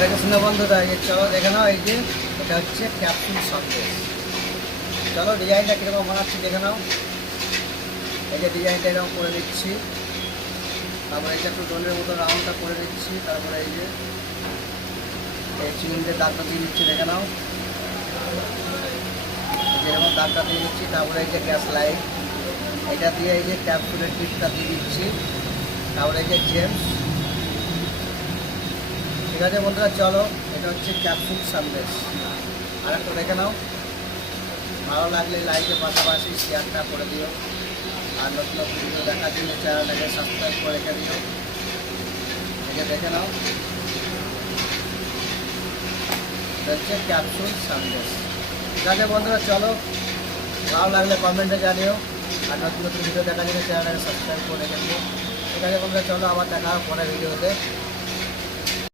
হরে কৃষ্ণ বন্ধুরা, এই যে চলো দেখে নাও। এই যে এটা হচ্ছে ক্যাপসুল সন্দেশ। চলো ডিজাইনটা কীরকম বানাচ্ছি দেখে নাও। এই যে ডিজাইনটা এরকম করে দিচ্ছি, তারপরে এটা একটু ডোলের মতো রাউন্ডটা করে দিচ্ছি, তারপরে এই যে এই চিংড়িতে দাগটা দিয়ে দিচ্ছি দেখে নাও। যেরকম দাগটা দিয়ে দিচ্ছি, তারপরে এই যে গ্যাস লাইট এটা দিয়ে এই যে ক্যাপসুলের টিপটা দিয়ে দিচ্ছি, তারপরে এই যে জেমস। ঠিক আছে বন্ধুরা, চলো এটা হচ্ছে ক্যাপসুল সন্দেশ। আর একটু দেখে নাও। ভালো লাগলে লাইকের পাশাপাশি শেয়ারটা করে দিও, আর নতুন নতুন ভিডিও দেখার জন্য চ্যানেলটাকে সাবস্ক্রাইব করে রেখে দিও। এটা দেখে নাও, এটা হচ্ছে ক্যাপসুল সন্দেশ। ঠিক আছে বন্ধুরা, চলো ভালো লাগলে কমেন্টে জানিও, আর নতুন নতুন ভিডিও দেখার জন্য চ্যানেলটাকে সাবস্ক্রাইব করে রেখে দিও। ঠিক আছে বন্ধুরা, চলো আবার দেখা হবে পরের ভিডিওতে।